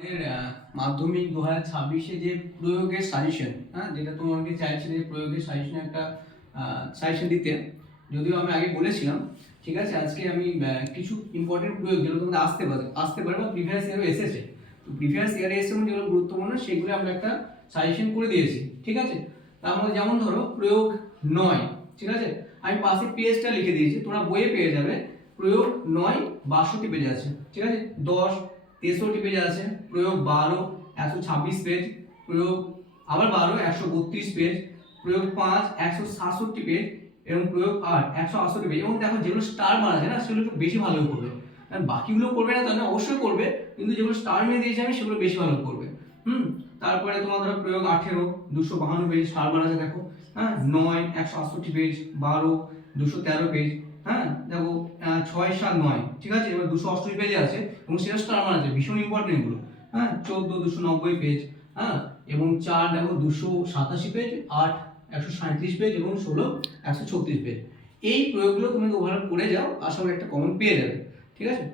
আমাদের মাধ্যমিক 2026-এ যে প্রয়োগের সাজেশন, হ্যাঁ, যেটা তোমাকে চাইছিলে যে প্রয়োগের সাজেশনে একটা সাজেশন দিতে, যদিও আমি আগে বলেছিলাম। ঠিক আছে, আজকে আমি কিছু ইম্পর্টেন্ট প্রয়োগ যেগুলো তোমাদের আসতে পারে বা প্রিভিয়াস ইয়ারও এসেছে, তো প্রিভিয়াস ইয়ারে এসে যেগুলো গুরুত্বপূর্ণ সেগুলো আমরা একটা সাজেশন করে দিয়েছি। ঠিক আছে, তার মধ্যে যেমন ধরো প্রয়োগ 9, ঠিক আছে, আমি পাশে পেজটা লিখে দিয়েছি, তোমরা বইয়ে পেয়ে যাবে। প্রয়োগ 9 62 পেজ আছে, ঠিক আছে। 10 63 পেজ আছে। প্রয়োগ 12 126 পেজ। প্রয়োগ আবার 12 132 পেজ। প্রয়োগ 5 167 পেজ এবং প্রয়োগ 8 168 পেজ। এবং দেখো যেগুলো স্টার মারা আছে না সেগুলো একটু বেশি ভালো করবে, আর বাকিগুলো করবে না তা না, অবশ্যই করবে, কিন্তু যেগুলো স্টার মেরে দিয়েছি আমি সেগুলো বেশি ভালো করবে। তারপরে তোমার ধরো প্রয়োগ 18 252 পেজ স্টার মারা আছে, দেখো। হ্যাঁ, 9 168 পেজ। 12 213 পেজ। হ্যাঁ, দেখো 6 7 9, ঠিক আছে। এবার 288 পেজে আছে এবং সেটা স্টার মারা আছে, ভীষণ ইম্পর্টেন্ট এগুলো। হ্যাঁ, 14 290 পেজ। হ্যাঁ, এবং 4 দেখো 287 পেজ। 8 137 পেজ এবং 16 136 পেজ। এই প্রয়োগগুলো তুমি ওভারঅল করে যাও, আশা করি একটা কমন পেয়ে যাবে। ঠিক আছে।